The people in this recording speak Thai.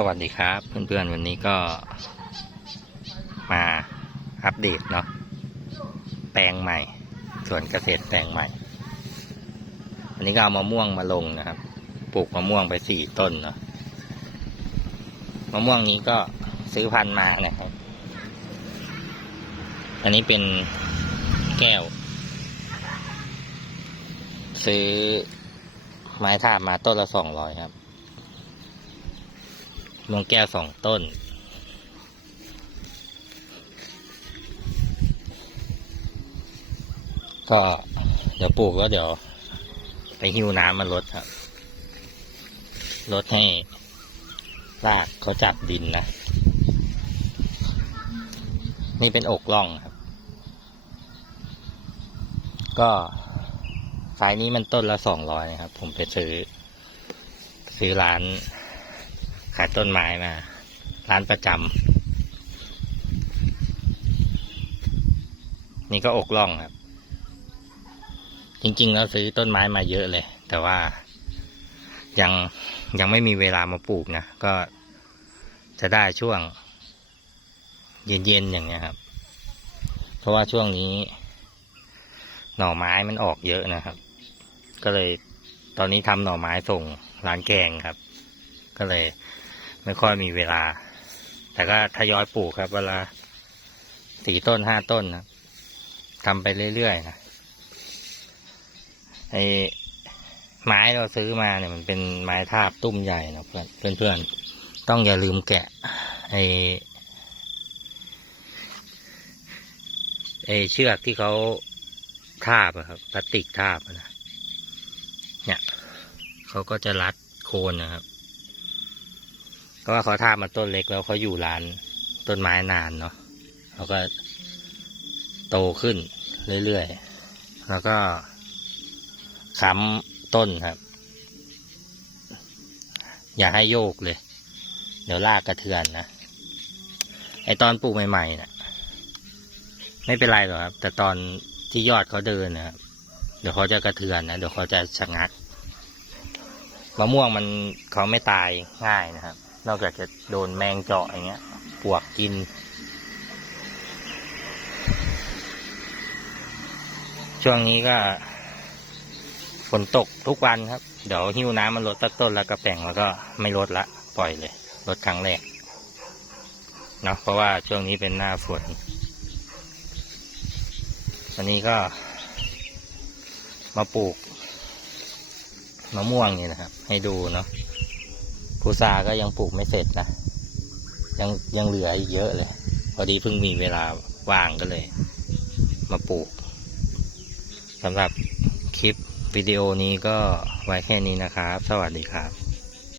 สวัสดีครับ เพื่อนๆวันนี้ก็มาอัปเดตเนาะแปลงใหม่ส่วนเกษตรแปลงใหม่ วันนี้ก็เอามะม่วงมาลงนะครับปลูกมะม่วงไปสี่ต้นเนาะมะม่วงนี้ก็ซื้อพันธุ์มานะครับ อันนี้เป็นแก้ว ซื้อไม้ทาบมาต้นละสองร้อยครับ มวงแก้วสองต้น ก็เดี๋ยวปลูกแล้วเดี๋ยว ไปหิ้วน้ำมาลดครับลดให้รากเขาจับดินนะ นี่เป็นอกล่องครับ ก็สายนี้มันต้นละสองร้อยนะครับ ผมไปซื้อ ซื้อร้าน ขายต้นไม้มา ร้านประจำนี่ก็อกล่องครับ จริงๆแล้วซื้อต้นไม้มาเยอะเลย แต่ว่ายังยังไม่มีเวลามาปลูกนะ ก็จะได้ช่วง เย็นๆอย่างเงี้ยครับ เพราะว่าช่วงนี้ หน่อไม้มันออกเยอะนะครับ ก็เลยตอนนี้ทำหน่อไม้ส่งร้านแกงครับ ก็เลย ไม่ค่อยมีเวลา แต่ก็ทยอยปลูกครับ เวลาสี่ต้นห้าต้นนะทำไปเรื่อยๆนะไอ้ไม้เราซื้อมาเนี่ยมันเป็นไม้ทาบตุ้มใหญ่นะเพื่อนเพื่อนๆต้องอย่าลืมแกะไอ้ไอ้เชือกที่เขาทาบอะครับพลาสติกทาบอะนะเนี่ยเขาก็จะรัดโคนนะครับ ก็ว่าเขาทาบมาต้นเล็กแล้วเขาอยู่ร้านต้นไม้นานเนาะเขาก็โตขึ้นเรื่อยๆ แล้วก็ค้ำต้นครับ อย่าให้โยกเลย เดี๋ยวลากกระเทือนนะ ไอตอนปลูกใหม่ๆนะ่ะ ไม่เป็นไรหรอกครับ แต่ตอนที่ยอดเขาเดินนะครับ เดี๋ยวเขาจะกระเทือนนะ เดี๋ยวเขาจะชะงัก มะม่วงมันเขาไม่ตายง่ายนะครับ นอกจากจะโดนแมงเจาะอย่างเงี้ยปวกกิน ช่วงนี้ก็ฝนตกทุกวันครับ เดี๋ยวหิ้วน้ำมันลดตักต้นแล้วก็แปลงแล้วก็ไม่ลดละ ปล่อยเลยลดครั้งแรกเนาะเพราะว่าช่วงนี้เป็นหน้าฝนวันนี้ก็มาปลูกมะม่วงนี่นะครับ ให้ดูเนาะ พุทราก็ยังปลูกไม่เสร็จนะ ยังยังเหลืออีกเยอะเลย พอดีเพิ่งมีเวลาว่างก็เลย มาปลูกสำหรับคลิปวิดีโอนี้ก็ไว้แค่นี้นะครับ สวัสดีครับ